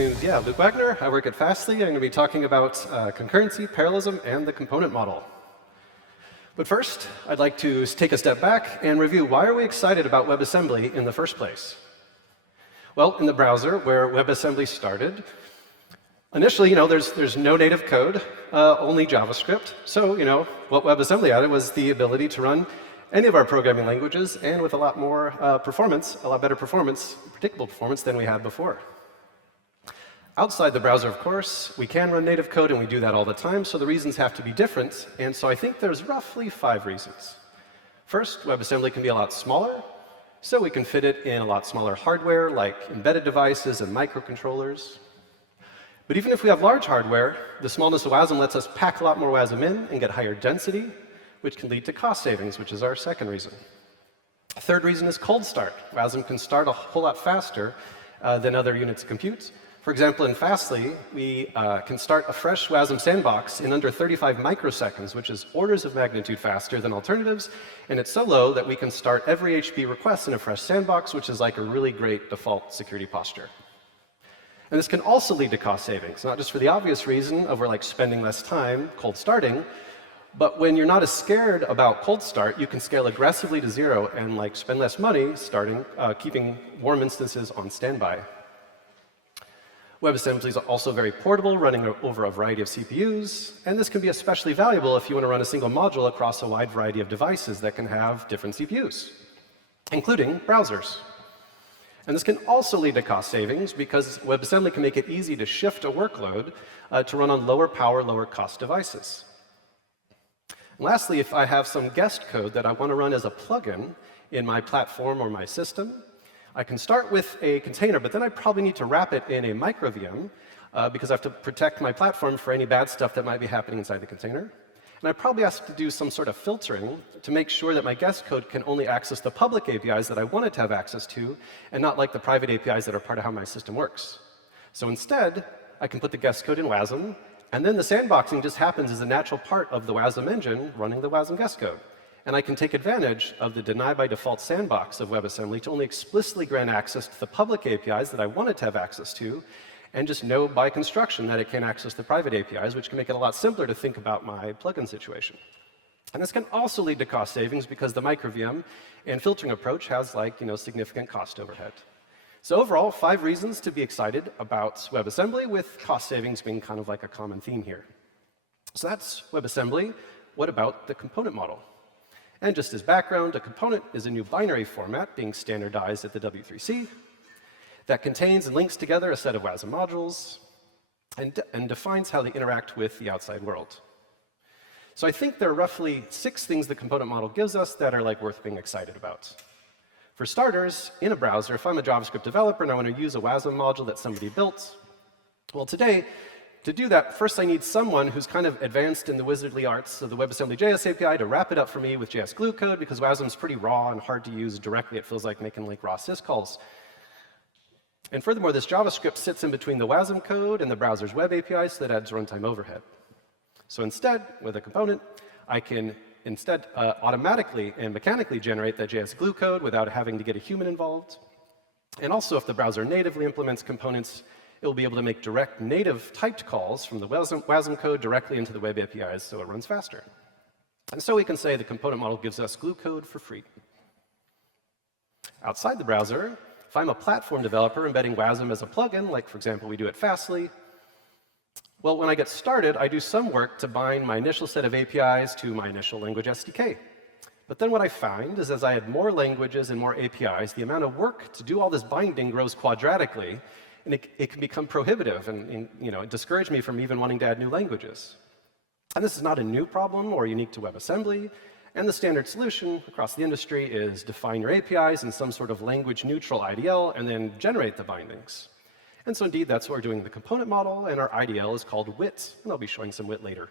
name's Luke Wagner. I work at Fastly. I'm going to be talking about concurrency, parallelism, and the component model. But first, I'd like to take a step back and review why are we excited about WebAssembly in the first place. Well, in the browser where WebAssembly started, initially, there's no native code, only JavaScript. So, what WebAssembly added was the ability to run any of our programming languages and with a lot more performance, a lot better performance, predictable performance than we had before. Outside the browser, of course, we can run native code, and we do that all the time, so the reasons have to be different. And so I think there's roughly 5 reasons. First, WebAssembly can be a lot smaller, so we can fit it in a lot smaller hardware, like embedded devices and microcontrollers. But even if we have large hardware, the smallness of Wasm lets us pack a lot more Wasm in and get higher density, which can lead to cost savings, which is our second reason. A third reason is cold start. Wasm can start a whole lot faster than other units of compute. For example, in Fastly, we can start a fresh Wasm sandbox in under 35 microseconds, which is orders of magnitude faster than alternatives, and it's so low that we can start every HB request in a fresh sandbox, which is like a really great default security posture. And this can also lead to cost savings, not just for the obvious reason of we're spending less time cold starting, but when you're not as scared about cold start, you can scale aggressively to 0 and spend less money keeping warm instances on standby. WebAssembly is also very portable, running over a variety of CPUs, and this can be especially valuable if you want to run a single module across a wide variety of devices that can have different CPUs, including browsers. And this can also lead to cost savings because WebAssembly can make it easy to shift a workload to run on lower power, lower cost devices. And lastly, if I have some guest code that I want to run as a plugin in my platform or my system, I can start with a container, but then I probably need to wrap it in a micro VM because I have to protect my platform for any bad stuff that might be happening inside the container. And I probably have to do some sort of filtering to make sure that my guest code can only access the public APIs that I want it to have access to, and not the private APIs that are part of how my system works. So instead, I can put the guest code in Wasm, and then the sandboxing just happens as a natural part of the Wasm engine running the Wasm guest code. And I can take advantage of the deny by default sandbox of WebAssembly to only explicitly grant access to the public APIs that I want it to have access to, and just know by construction that it can access the private APIs, which can make it a lot simpler to think about my plugin situation. And this can also lead to cost savings because the micro VM and filtering approach has significant cost overhead. So overall, 5 reasons to be excited about WebAssembly, with cost savings being kind of like a common theme here. So that's WebAssembly. What about the component model? And just as background, a component is a new binary format being standardized at the W3C that contains and links together a set of Wasm modules and defines how they interact with the outside world. So I think there are roughly 6 things the component model gives us that are worth being excited about. For starters, in a browser, if I'm a JavaScript developer and I want to use a Wasm module that somebody built, well, today, to do that, first I need someone who's kind of advanced in the wizardly arts of the WebAssembly JS API to wrap it up for me with JS glue code, because Wasm's pretty raw and hard to use directly. It feels like making raw syscalls. And furthermore, this JavaScript sits in between the Wasm code and the browser's web API, so that adds runtime overhead. So instead, with a component, I can automatically and mechanically generate that JS glue code without having to get a human involved. And also, if the browser natively implements components, it will be able to make direct native typed calls from the Wasm code directly into the web APIs, so it runs faster. And so we can say the component model gives us glue code for free. Outside the browser, if I'm a platform developer embedding Wasm as a plugin, like for example we do at Fastly, well, when I get started, I do some work to bind my initial set of APIs to my initial language SDK. But then what I find is as I add more languages and more APIs, the amount of work to do all this binding grows quadratically, and it can become prohibitive and discourage me from even wanting to add new languages. And this is not a new problem or unique to WebAssembly, and the standard solution across the industry is define your APIs in some sort of language-neutral IDL and then generate the bindings. And so indeed, that's what we're doing in the component model, and our IDL is called WIT, and I'll be showing some WIT later.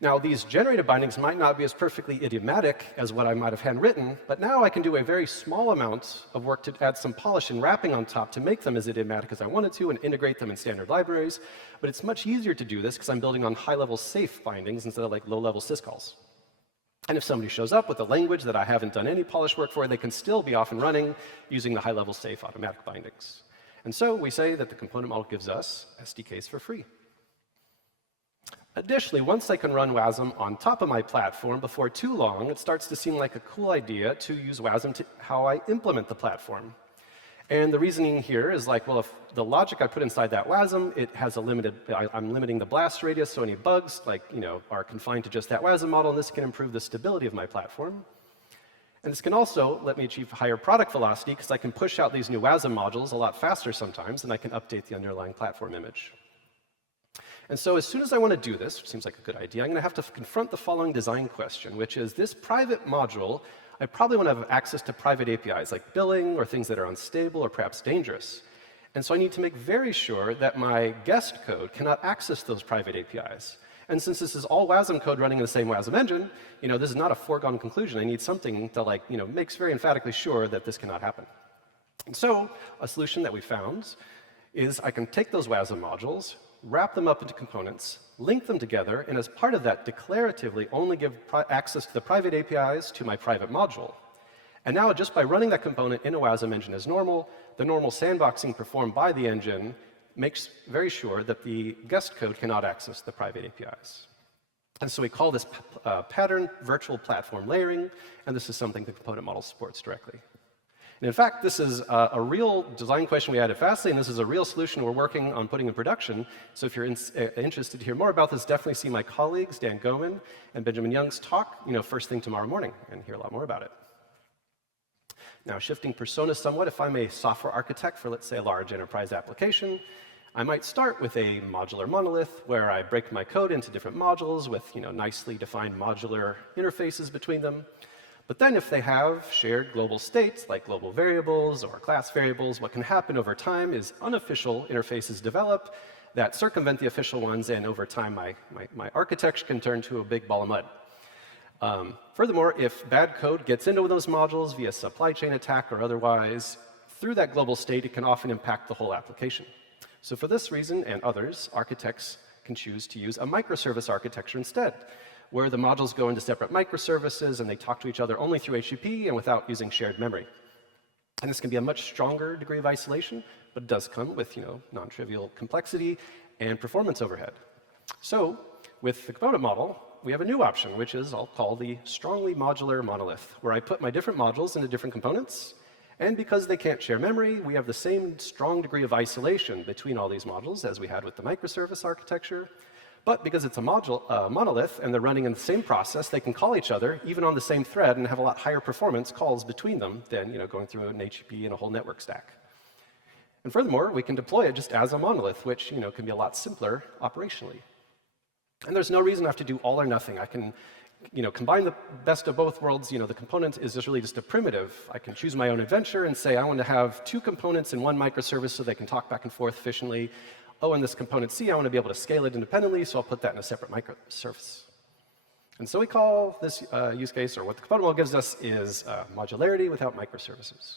Now, these generated bindings might not be as perfectly idiomatic as what I might have handwritten, but now I can do a very small amount of work to add some polish and wrapping on top to make them as idiomatic as I wanted to and integrate them in standard libraries. But it's much easier to do this because I'm building on high-level safe bindings instead of low-level syscalls. And if somebody shows up with a language that I haven't done any polish work for, they can still be off and running using the high-level safe automatic bindings. And so we say that the component model gives us SDKs for free. Additionally, once I can run Wasm on top of my platform, before too long, it starts to seem like a cool idea to use Wasm to how I implement the platform. And the reasoning here is like, well, if the logic I put inside that Wasm, it has a limited, I'm limiting the blast radius, so any bugs, like, are confined to just that Wasm model, and this can improve the stability of my platform. And this can also let me achieve higher product velocity, because I can push out these new Wasm modules a lot faster sometimes, and I can update the underlying platform image. And so as soon as I want to do this, which seems like a good idea, I'm going to have to confront the following design question, which is this private module, I probably want to have access to private APIs like billing or things that are unstable or perhaps dangerous. And so I need to make very sure that my guest code cannot access those private APIs. And since this is all Wasm code running in the same Wasm engine, this is not a foregone conclusion. I need something that makes very emphatically sure that this cannot happen. And so a solution that we found is I can take those Wasm modules, wrap them up into components, link them together, and as part of that, declaratively only give access to the private APIs to my private module. And now, just by running that component in a Wasm engine as normal, the normal sandboxing performed by the engine makes very sure that the guest code cannot access the private APIs. And so we call this pattern virtual platform layering, and this is something the component model supports directly. And in fact, this is a real design question we had at Fastly, and this is a real solution we're working on putting in production. So if you're interested to hear more about this, definitely see my colleagues, Dan Goman and Benjamin Young's talk, first thing tomorrow morning, and hear a lot more about it. Now, shifting persona somewhat, if I'm a software architect for, let's say, a large enterprise application, I might start with a modular monolith where I break my code into different modules with nicely defined modular interfaces between them. But then if they have shared global states, like global variables or class variables, what can happen over time is unofficial interfaces develop that circumvent the official ones, and over time my architecture can turn to a big ball of mud. Furthermore, if bad code gets into those modules via supply chain attack or otherwise, through that global state, it can often impact the whole application. So for this reason and others, architects can choose to use a microservice architecture instead, where the modules go into separate microservices and they talk to each other only through HTTP and without using shared memory. And this can be a much stronger degree of isolation, but it does come with non-trivial complexity and performance overhead. So with the component model, we have a new option, which is I'll call the strongly modular monolith, where I put my different modules into different components. And because they can't share memory, we have the same strong degree of isolation between all these modules as we had with the microservice architecture. But because it's a monolith and they're running in the same process, they can call each other even on the same thread and have a lot higher performance calls between them than going through an HTTP and a whole network stack. And furthermore, we can deploy it just as a monolith, which can be a lot simpler operationally. And there's no reason I have to do all or nothing. I can combine the best of both worlds. The component is just really just a primitive. I can choose my own adventure and say I want to have two components in one microservice so they can talk back and forth efficiently. Oh, and this component C, I want to be able to scale it independently, so I'll put that in a separate microservice. And so we call this use case, or what the component model gives us, is modularity without microservices.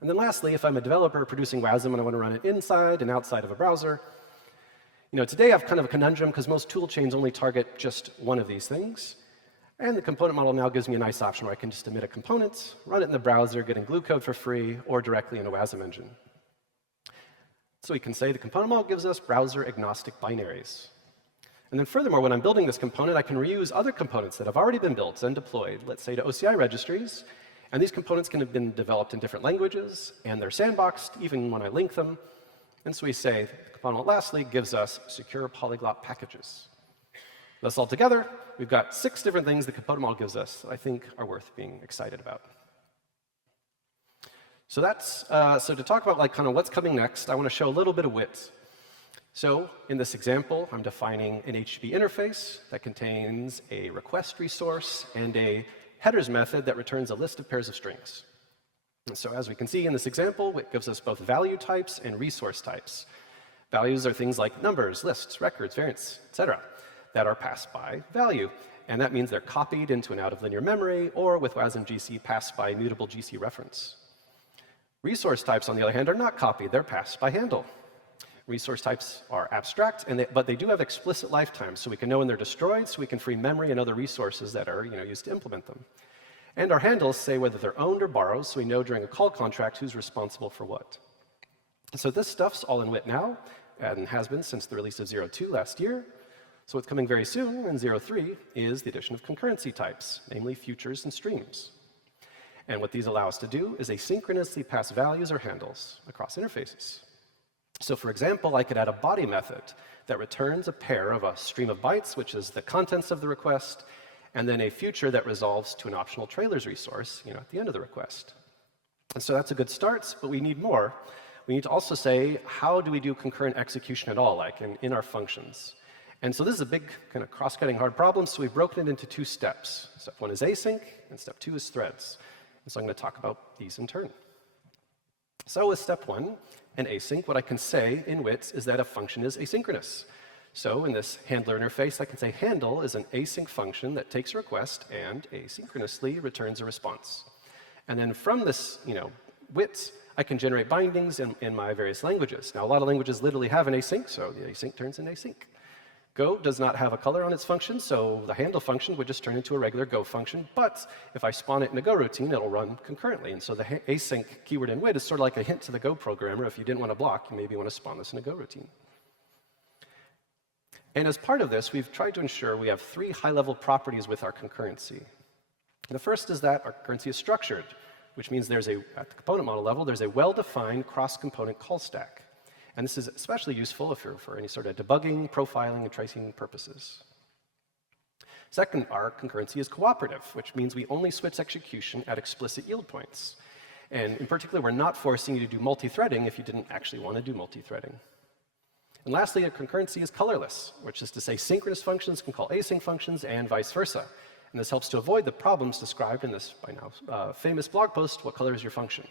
And then lastly, if I'm a developer producing Wasm and I want to run it inside and outside of a browser, today I have kind of a conundrum because most tool chains only target just one of these things. And the component model now gives me a nice option where I can just emit a component, run it in the browser, getting glue code for free, or directly in a Wasm engine. So we can say the component model gives us browser-agnostic binaries. And then furthermore, when I'm building this component, I can reuse other components that have already been built and deployed, let's say to OCI registries. And these components can have been developed in different languages, and they're sandboxed even when I link them. And so we say the component lastly gives us secure polyglot packages. Thus altogether, we've got 6 different things the component model gives us that I think are worth being excited about. So that's so to talk about kind of what's coming next, I want to show a little bit of wit. So in this example, I'm defining an HTTP interface that contains a request resource and a headers method that returns a list of pairs of strings. And so as we can see in this example, it gives us both value types and resource types. Values are things like numbers, lists, records, variants, etc., that are passed by value. And that means they're copied into an out-of-linear memory, or with Wasm GC, passed by mutable GC reference. Resource types, on the other hand, are not copied. They're passed by handle. Resource types are abstract, but they do have explicit lifetimes, so we can know when they're destroyed, so we can free memory and other resources that are used to implement them. And our handles say whether they're owned or borrowed, so we know during a call contract who's responsible for what. So this stuff's all in WIT now, and has been since the release of 0.2 last year. So what's coming very soon in 0.3 is the addition of concurrency types, namely futures and streams. And what these allow us to do is asynchronously pass values or handles across interfaces. So for example, I could add a body method that returns a pair of a stream of bytes, which is the contents of the request, and then a future that resolves to an optional trailers resource, at the end of the request. And so that's a good start, but we need more. We need to also say, how do we do concurrent execution at all, like in our functions? And so this is a big kind of cross-cutting hard problem, so we've broken it into 2 steps. Step 1 is async, and step 2 is threads. And so I'm going to talk about these in turn. So with step 1 and async, what I can say in WITs is that a function is asynchronous. So in this handler interface, I can say handle is an async function that takes a request and asynchronously returns a response. And then from this, WITs, I can generate bindings in my various languages. Now, a lot of languages literally have an async, so the async turns into async. Go does not have a color on its function, so the handle function would just turn into a regular Go function. But if I spawn it in a Go routine, it'll run concurrently. And so the async keyword in WIT is sort of like a hint to the Go programmer. If you didn't want to block, you maybe want to spawn this in a Go routine. And as part of this, we've tried to ensure we have 3 high-level properties with our concurrency. The first is that our concurrency is structured, which means at the component model level, there's a well-defined cross-component call stack. And this is especially useful for any sort of debugging, profiling, and tracing purposes. Second, our concurrency is cooperative, which means we only switch execution at explicit yield points. And in particular, we're not forcing you to do multi-threading if you didn't actually want to do multi-threading. And lastly, our concurrency is colorless, which is to say synchronous functions can call async functions and vice versa. And this helps to avoid the problems described in this, by now, famous blog post, what color is your function?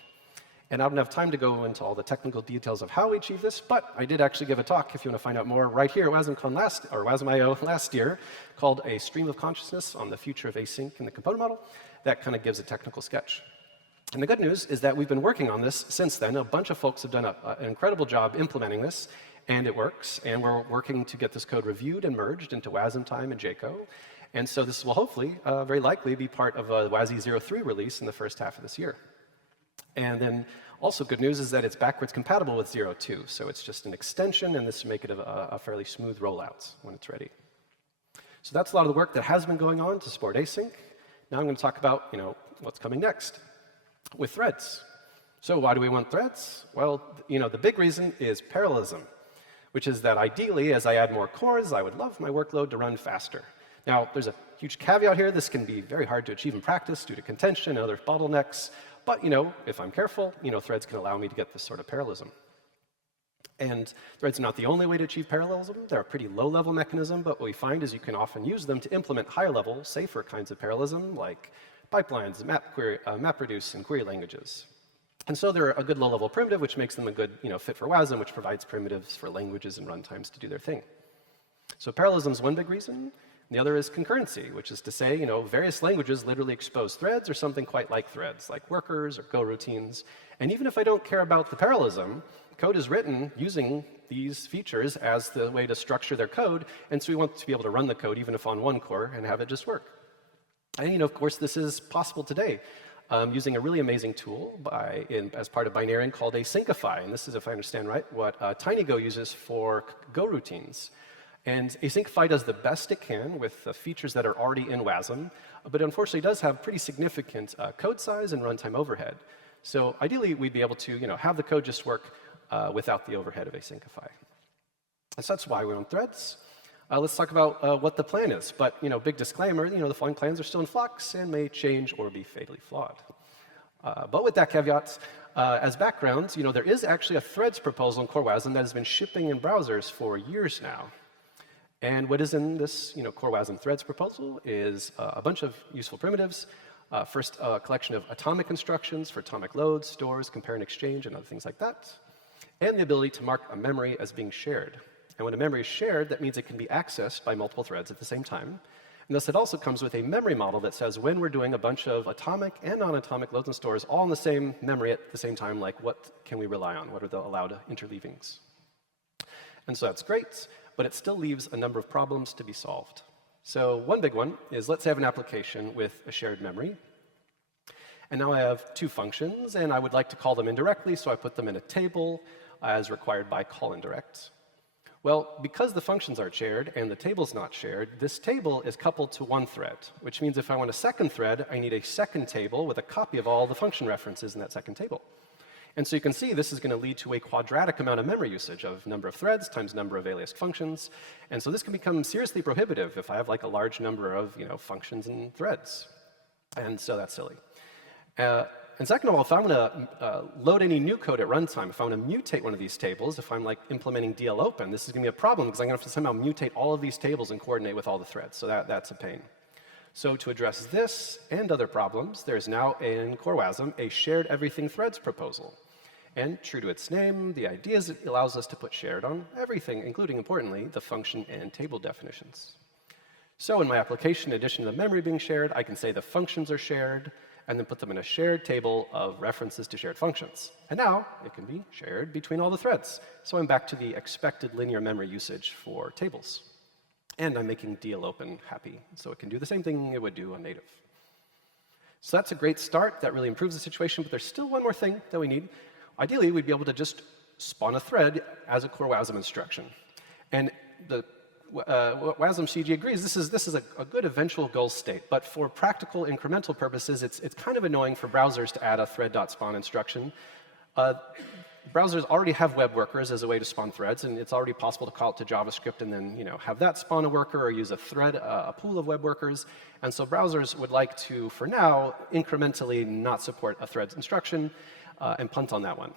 And I don't have time to go into all the technical details of how we achieve this, but I did actually give a talk, if you want to find out more, right here at WasmCon Wasm.io last year, called A Stream of Consciousness on the Future of Async in the Component Model. That kind of gives a technical sketch. And the good news is that we've been working on this since then. A bunch of folks have done an incredible job implementing this, and it works. And we're working to get this code reviewed and merged into Wasm Time and JCO. And so this will hopefully, very likely, be part of a WASI 0.3 release in the first half of this year. And then also good news is that it's backwards compatible with 0.2. So it's just an extension, and this will make it a fairly smooth rollout when it's ready. So that's a lot of the work that has been going on to support async. Now I'm going to talk about what's coming next with threads. So why do we want threads? Well, the big reason is parallelism, which is that ideally, as I add more cores, I would love my workload to run faster. Now, there's a huge caveat here. This can be very hard to achieve in practice due to contention and other bottlenecks. But, if I'm careful, threads can allow me to get this sort of parallelism. And threads are not the only way to achieve parallelism. They're a pretty low-level mechanism, but what we find is you can often use them to implement higher-level, safer kinds of parallelism, like pipelines, MapReduce, and query languages. And so they're a good low-level primitive, which makes them a good fit for Wasm, which provides primitives for languages and runtimes to do their thing. So parallelism is one big reason. The other is concurrency, which is to say, various languages literally expose threads or something quite like threads, like workers or goroutines. And even if I don't care about the parallelism, code is written using these features as the way to structure their code, and so we want to be able to run the code even if on one core and have it just work. And of course, this is possible today using a really amazing tool as part of binarian called async-ify. And this is, if I understand right, what TinyGo uses for goroutines. And async-ify does the best it can with the features that are already in Wasm, but unfortunately does have pretty significant code size and runtime overhead. So ideally, we'd be able to have the code just work without the overhead of async-ify. So that's why we want threads. Let's talk about what the plan is. But big disclaimer, the following plans are still in flux and may change or be fatally flawed. But with that caveat, as background, there is actually a threads proposal in Core Wasm that has been shipping in browsers for years now. And what is in this Core Wasm threads proposal is a bunch of useful primitives. First, a collection of atomic instructions for atomic loads, stores, compare and exchange, and other things like that. And the ability to mark a memory as being shared. And when a memory is shared, that means it can be accessed by multiple threads at the same time. And thus, it also comes with a memory model that says when we're doing a bunch of atomic and non-atomic loads and stores all in the same memory at the same time, like what can we rely on? What are the allowed interleavings? And so that's great, but it still leaves a number of problems to be solved. So one big one is, let's say I have an application with a shared memory. And now I have two functions, and I would like to call them indirectly, so I put them in a table. as required by call indirect. Well, because the functions aren't shared and the table's not shared, this table is coupled to one thread, which means if I want a second thread, I need a second table with a copy of all the function references in that second table. And so you can see this is going to lead to a quadratic amount of memory usage of number of threads times number of aliased functions. And so this can become seriously prohibitive if I have like a large number of functions and threads. And so that's silly. And second of all, if I want to load any new code at runtime, if I want to mutate one of these tables, if I'm like implementing DLOpen, this is going to be a problem because I'm going to have to somehow mutate all of these tables and coordinate with all the threads. So that's a pain. So to address this and other problems, there's now in Core Wasm a shared everything threads proposal. And true to its name, the idea is it allows us to put shared on everything, including, importantly, the function and table definitions. So in my application, in addition to the memory being shared, I can say the functions are shared, and then put them in a shared table of references to shared functions. And now it can be shared between all the threads. So I'm back to the expected linear memory usage for tables. And I'm making DLOpen happy, so it can do the same thing it would do on native. So that's a great start. That really improves the situation, but there's still one more thing that we need. Ideally, we'd be able to just spawn a thread as a Core Wasm instruction. And the Wasm CG agrees this is a good eventual goal state, but for practical incremental purposes, it's kind of annoying for browsers to add a thread.spawn instruction. Browsers already have web workers as a way to spawn threads, and it's already possible to call it to JavaScript and then have that spawn a worker or use a thread, a pool of web workers. And so browsers would like to, for now, incrementally not support a threads instruction and punt on that one.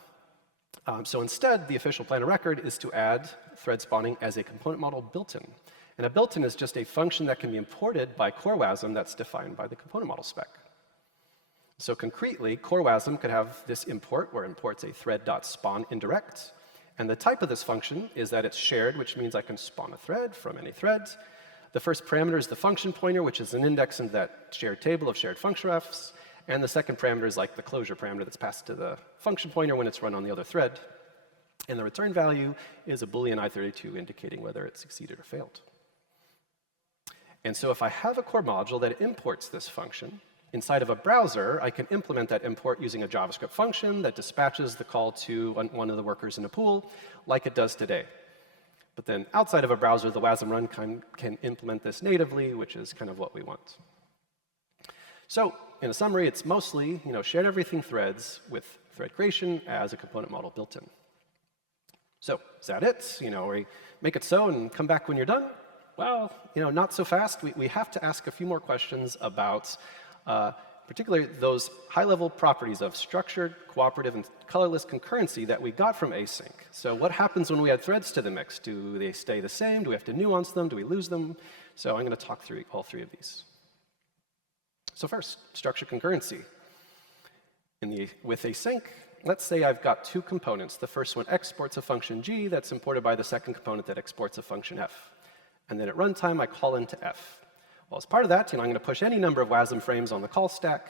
So instead, the official plan of record is to add thread spawning as a component model built-in. And a built-in is just a function that can be imported by Core Wasm that's defined by the component model spec. So concretely, Core Wasm could have this import where it imports a thread.spawn indirect. And the type of this function is that it's shared, which means I can spawn a thread from any thread. The first parameter is the function pointer, which is an index in that shared table of shared function refs. And the second parameter is like the closure parameter that's passed to the function pointer when it's run on the other thread. And the return value is a Boolean I32 indicating whether it succeeded or failed. And so if I have a core module that imports this function, inside of a browser, I can implement that import using a JavaScript function that dispatches the call to one of the workers in a pool, like it does today. But then outside of a browser, the Wasm runtime can implement this natively, which is kind of what we want. So in a summary, it's mostly shared everything threads with thread creation as a component model built in. So is that it? We make it so and come back when you're done? Well, not so fast. We have to ask a few more questions about particularly those high-level properties of structured, cooperative, and colorless concurrency that we got from async. So what happens when we add threads to the mix? Do they stay the same? Do we have to nuance them? Do we lose them? So I'm going to talk through all three of these. So first, structured concurrency. With async, let's say I've got two components. The first one exports a function g that's imported by the second component that exports a function f. And then at runtime, I call into f. Well, as part of that, I'm going to push any number of Wasm frames on the call stack.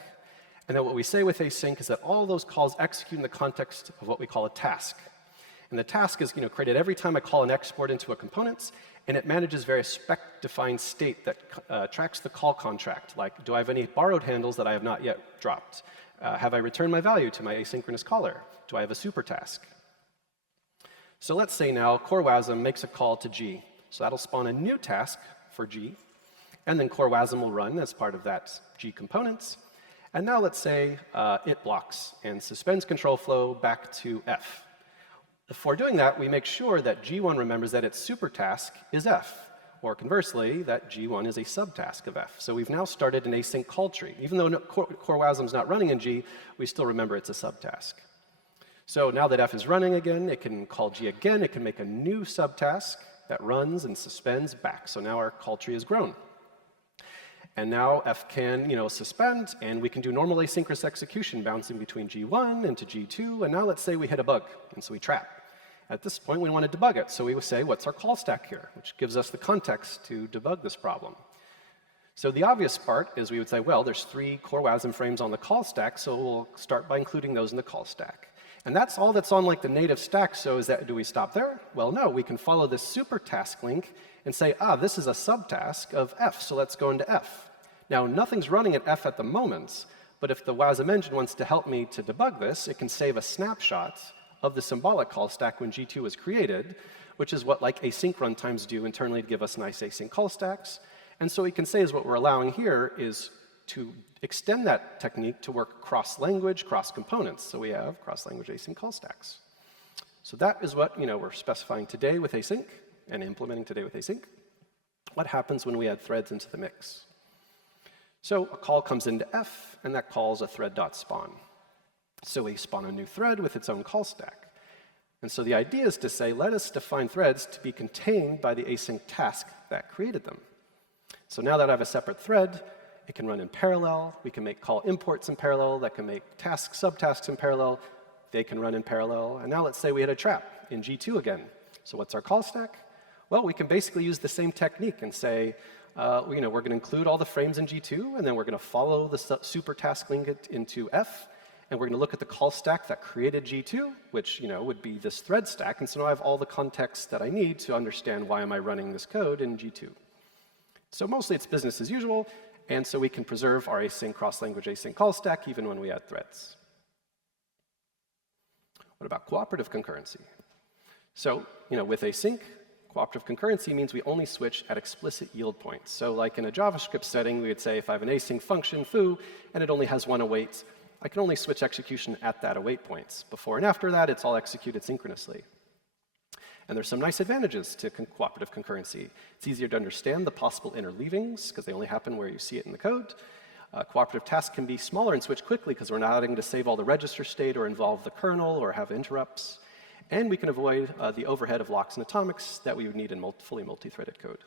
And then what we say with async is that all those calls execute in the context of what we call a task. And the task is created every time I call an export into a component, and it manages various spec-defined state that tracks the call contract, like do I have any borrowed handles that I have not yet dropped? Have I returned my value to my asynchronous caller? Do I have a super task? So let's say now Core Wasm makes a call to G. So that'll spawn a new task for G. And then Core Wasm will run as part of that G components. And now let's say it blocks and suspends control flow back to F. Before doing that, we make sure that G1 remembers that its super task is F, or conversely, that G1 is a subtask of F. So we've now started an async call tree. Even though Core Wasm's not running in G, we still remember it's a subtask. So now that F is running again, it can call G again. It can make a new subtask that runs and suspends back. So now our call tree has grown. And now F can, suspend, and we can do normal asynchronous execution, bouncing between G1 and to G2. And now let's say we hit a bug, and so we trap. At this point, we want to debug it. So we would say, what's our call stack here? Which gives us the context to debug this problem. So the obvious part is we would say, well, there's 3 Core Wasm frames on the call stack, so we'll start by including those in the call stack. And that's all that's on the native stack, so do we stop there? Well, no, we can follow this super task link and say, this is a subtask of F, so let's go into F. Now, nothing's running at F at the moment, but if the Wasm engine wants to help me to debug this, it can save a snapshot of the symbolic call stack when G2 was created, which is what like async runtimes do internally to give us nice async call stacks. And so we can say is what we're allowing here is to extend that technique to work cross-language, cross-components. So we have cross-language async call stacks. So that is what we're specifying today with async and implementing today with async. What happens when we add threads into the mix? So a call comes into F, and that calls a thread.spawn. So we spawn a new thread with its own call stack. And so the idea is to say, let us define threads to be contained by the async task that created them. So now that I have a separate thread, it can run in parallel. We can make call imports in parallel. That can make tasks, subtasks in parallel. They can run in parallel. And now let's say we hit a trap in G2 again. So what's our call stack? Well, we can basically use the same technique and say, we're going to include all the frames in G2, and then we're going to follow the super task link into F, and we're going to look at the call stack that created G2, which would be this thread stack. And so now I have all the context that I need to understand why am I running this code in G2. So mostly it's business as usual, and so we can preserve our async cross-language async call stack even when we add threads. What about cooperative concurrency? So, with async, cooperative concurrency means we only switch at explicit yield points. So like in a JavaScript setting, we would say if I have an async function, foo, and it only has one await, I can only switch execution at that await points. Before and after that, it's all executed synchronously. And there's some nice advantages to cooperative concurrency. It's easier to understand the possible interleavings, because they only happen where you see it in the code. Cooperative tasks can be smaller and switch quickly, because we're not having to save all the register state or involve the kernel or have interrupts. And we can avoid the overhead of locks and atomics that we would need in fully multi-threaded code.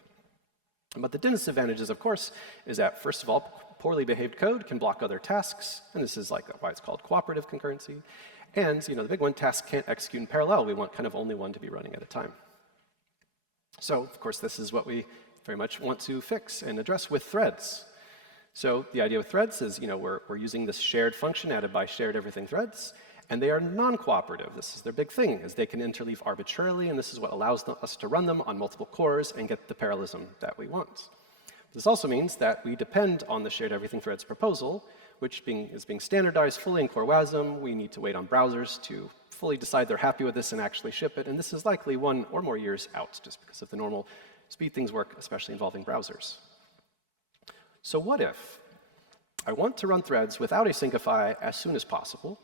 But the disadvantages, of course, is that, first of all, poorly behaved code can block other tasks, and this is like why it's called cooperative concurrency. And the big one, tasks can't execute in parallel. We want kind of only one to be running at a time. So, of course, this is what we very much want to fix and address with threads. So the idea with threads is, we're using this shared function added by shared everything threads, and they are non-cooperative. This is their big thing, is they can interleave arbitrarily, and this is what allows us to run them on multiple cores and get the parallelism that we want. This also means that we depend on the shared everything threads proposal, which is being standardized fully in Core Wasm. We need to wait on browsers to fully decide they're happy with this and actually ship it, and this is likely 1 or more years out, just because of the normal speed things work, especially involving browsers. So what if I want to run threads without asyncify as soon as possible,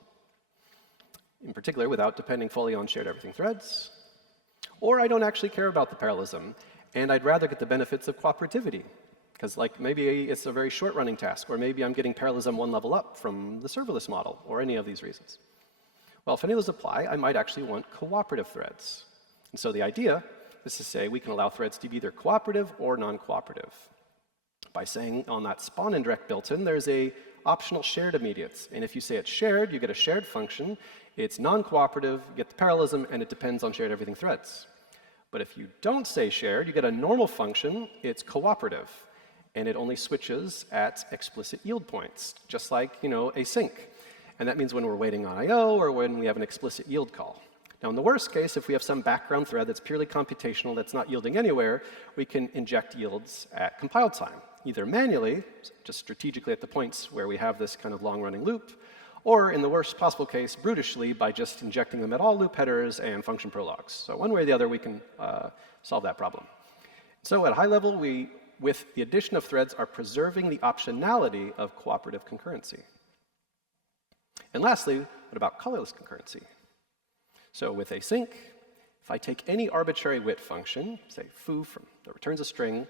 in particular without depending fully on shared everything threads, or I don't actually care about the parallelism, and I'd rather get the benefits of cooperativity, because maybe it's a very short running task, or maybe I'm getting parallelism 1 level up from the serverless model, or any of these reasons. Well, if any of those apply, I might actually want cooperative threads. And so the idea is to say we can allow threads to be either cooperative or non-cooperative. By saying on that spawn indirect built-in, there's a optional shared immediates. And if you say it's shared, you get a shared function. It's non-cooperative, you get the parallelism, and it depends on shared everything threads. But if you don't say shared, you get a normal function. It's cooperative, and it only switches at explicit yield points, just like async. And that means when we're waiting on I/O or when we have an explicit yield call. Now, in the worst case, if we have some background thread that's purely computational that's not yielding anywhere, we can inject yields at compile time, either manually, just strategically at the points where we have this kind of long-running loop, or in the worst possible case, brutishly, by just injecting them at all loop headers and function prologues. So one way or the other, we can solve that problem. So at a high level, we, with the addition of threads, are preserving the optionality of cooperative concurrency. And lastly, what about colorless concurrency? So with async, if I take any arbitrary wit function, say foo that returns a string,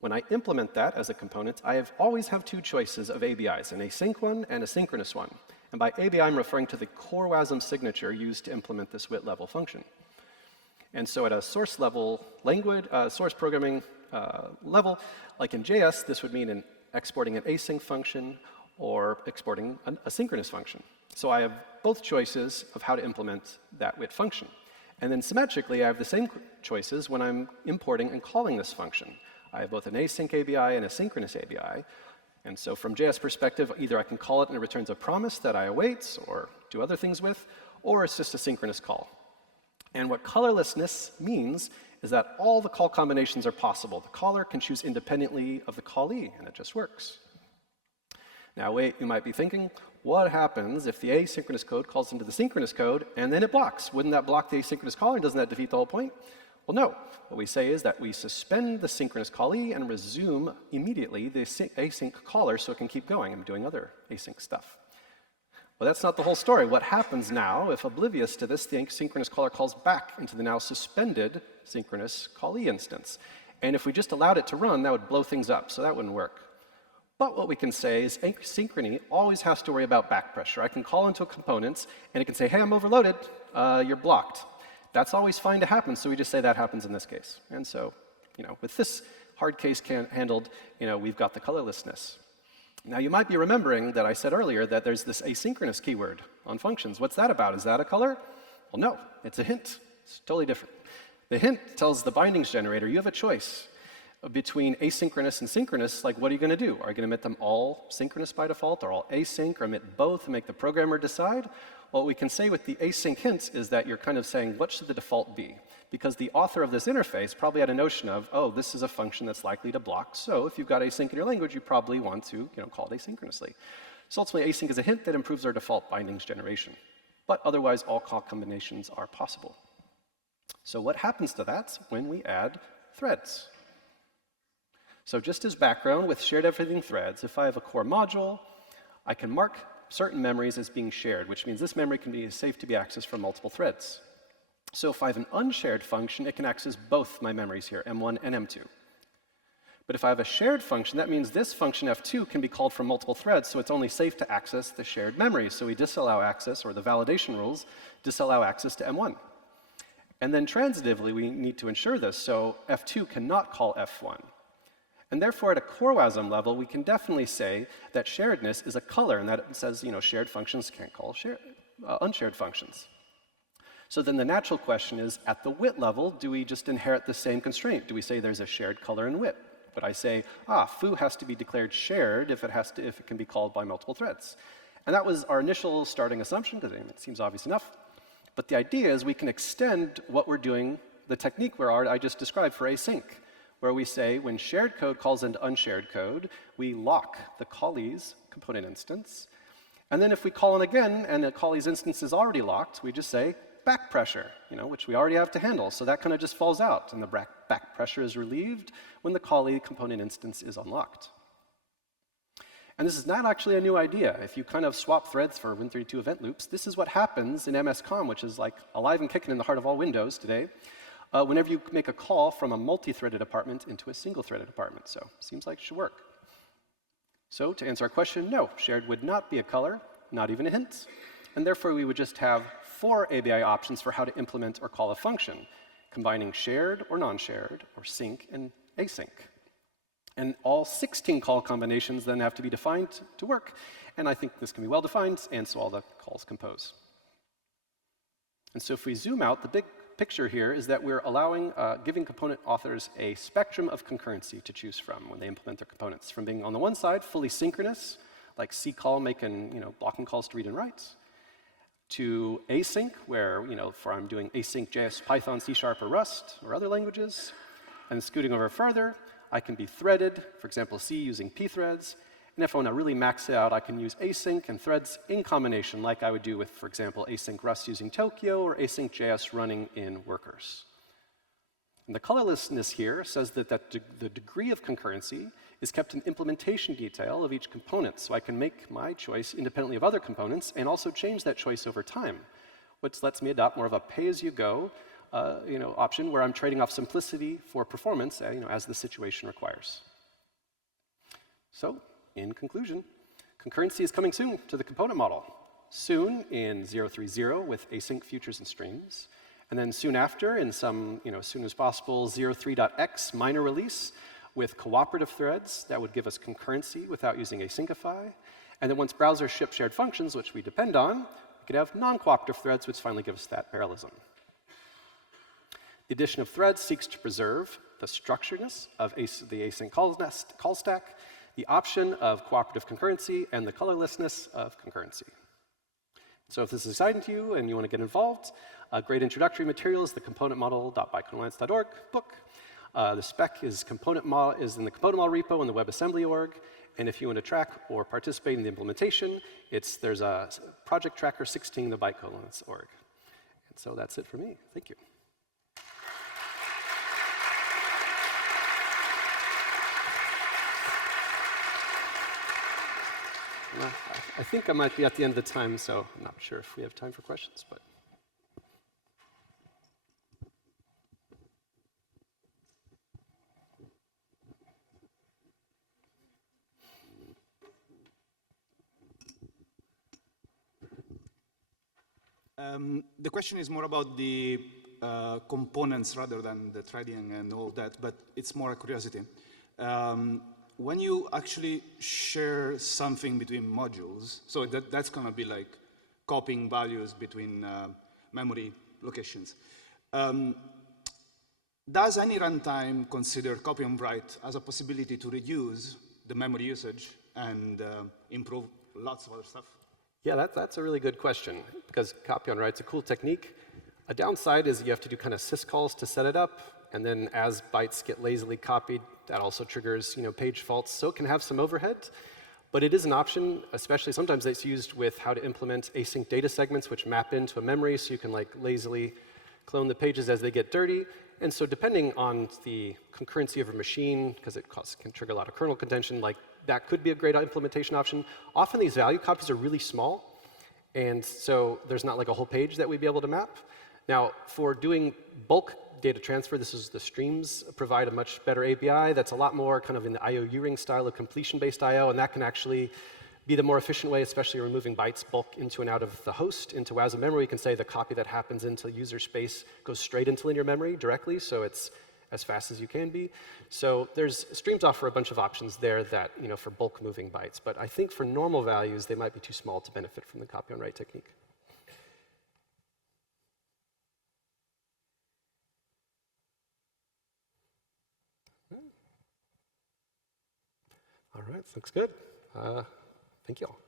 when I implement that as a component, I always have 2 choices of ABIs, an async one and a synchronous one. And by ABI, I'm referring to the core Wasm signature used to implement this wit level function. And so at a source level language, source programming level, like in JS, this would mean exporting an async function or exporting a synchronous function. So I have both choices of how to implement that wit function. And then symmetrically, I have the same choices when I'm importing and calling this function. I have both an async ABI and a synchronous ABI. And so from JS perspective, either I can call it and it returns a promise that I await or do other things with, or it's just a synchronous call. And what colorlessness means is that all the call combinations are possible. The caller can choose independently of the callee, and it just works. Now, wait, you might be thinking, what happens if the asynchronous code calls into the synchronous code and then it blocks? Wouldn't that block the asynchronous caller? Doesn't that defeat the whole point? Well, no. What we say is that we suspend the synchronous callee and resume immediately the async caller so it can keep going and doing other async stuff. Well, that's not the whole story. What happens now, if oblivious to this, the asynchronous caller calls back into the now suspended synchronous callee instance. And if we just allowed it to run, that would blow things up, so that wouldn't work. But what we can say is asynchrony always has to worry about back pressure. I can call into a components, and it can say, hey, I'm overloaded, you're blocked. That's always fine to happen, so we just say that happens in this case. And so, with this hard case handled, we've got the colorlessness. Now, you might be remembering that I said earlier that there's this asynchronous keyword on functions. What's that about? Is that a color? Well, no, it's a hint. It's totally different. The hint tells the bindings generator, you have a choice between asynchronous and synchronous. Like, what are you going to do? Are you going to emit them all synchronous by default, or all async, or emit both and make the programmer decide? What we can say with the async hints is that you're kind of saying, what should the default be? Because the author of this interface probably had a notion of, oh, this is a function that's likely to block, so if you've got async in your language, you probably want to call it asynchronously. So ultimately, async is a hint that improves our default bindings generation. But otherwise, all call combinations are possible. So what happens to that when we add threads? So just as background, with shared everything threads, if I have a core module, I can mark certain memories as being shared, which means this memory can be safe to be accessed from multiple threads. So if I have an unshared function, it can access both my memories here, M1 and M2. But if I have a shared function, that means this function F2 can be called from multiple threads, so it's only safe to access the shared memory. So we disallow access, or the validation rules disallow access to M1. And then transitively, we need to ensure this, so F2 cannot call F1. And therefore, at a core Wasm level, we can definitely say that sharedness is a color, and that it says, shared functions can't call unshared functions. So then the natural question is, at the wit level, do we just inherit the same constraint? Do we say there's a shared color in wit? Would I say, foo has to be declared shared if it can be called by multiple threads? And that was our initial starting assumption, because it seems obvious enough. But the idea is we can extend what we're doing, the technique I just described for async, where we say when shared code calls into unshared code, we lock the callee's component instance. And then if we call in again and the callee's instance is already locked, we just say back pressure, which we already have to handle. So that kind of just falls out, and the back pressure is relieved when the callee component instance is unlocked. And this is not actually a new idea. If you kind of swap threads for Win32 event loops, this is what happens in MS-COM, which is like alive and kicking in the heart of all Windows today. Whenever you make a call from a multi-threaded apartment into a single-threaded apartment. So seems like it should work. So to answer our question, no, shared would not be a color, not even a hint. And therefore, we would just have 4 ABI options for how to implement or call a function, combining shared or non-shared, or sync and async. And all 16 call combinations then have to be defined to work. And I think this can be well defined, and so all the calls compose. And so if we zoom out, the big picture here is that we're allowing, giving component authors a spectrum of concurrency to choose from when they implement their components, from being on the one side fully synchronous, like ccall making blocking calls to read and write, to async, where for I'm doing async JS, Python, C# or Rust or other languages, and scooting over further, I can be threaded, for example, C using pthreads. And if I want to really max it out, I can use async and threads in combination, like I would do with, for example, async Rust using Tokyo or async JS running in workers. And the colorlessness here says that the degree of concurrency is kept in implementation detail of each component, so I can make my choice independently of other components and also change that choice over time, which lets me adopt more of a pay-as-you-go option where I'm trading off simplicity for performance as the situation requires. So, in conclusion, concurrency is coming soon to the component model. Soon in 0.3.0 with async futures and streams. And then soon after in some, as soon as possible, 0.3.x minor release with cooperative threads that would give us concurrency without using asyncify. And then once browsers ship shared functions, which we depend on, we could have non-cooperative threads, which finally give us that parallelism. The addition of threads seeks to preserve the structuredness of the async call stack, the option of cooperative concurrency, and the colorlessness of concurrency. So if this is exciting to you and you want to get involved, a great introductory material is the componentmodel.bytecodealliance.org book. The spec is in the component model repo in the WebAssembly org. And if you want to track or participate in the implementation, there's a project tracker 16, the bytecolons org. And so that's it for me. Thank you. Well, I think I might be at the end of the time, so I'm not sure if we have time for questions, but. The question is more about the components rather than the threading and all that, but it's more a curiosity. When you actually share something between modules, so that's going to be like copying values between memory locations. Does any runtime consider copy and write as a possibility to reduce the memory usage and improve lots of other stuff? Yeah, that's a really good question, because copy on write's a cool technique. A downside is you have to do kind of syscalls to set it up, and then as bytes get lazily copied, that also triggers page faults, so it can have some overhead. But it is an option, especially sometimes it's used with how to implement async data segments, which map into a memory, so you can like lazily clone the pages as they get dirty. And so depending on the concurrency of a machine, because it can trigger a lot of kernel contention, like that could be a great implementation option. Often these value copies are really small, and so there's not like a whole page that we'd be able to map. Now, for doing bulk data transfer, the streams provide a much better API that's a lot more kind of in the I/O U-ring style of completion-based I/O, and that can actually be the more efficient way, especially removing bytes bulk into and out of the host. Into Wasm memory, you can say the copy that happens into user space goes straight into linear memory directly, so it's as fast as you can be. So streams offer a bunch of options there that, for bulk moving bytes. But I think for normal values, they might be too small to benefit from the copy on write technique. All right, looks good. Thank you all.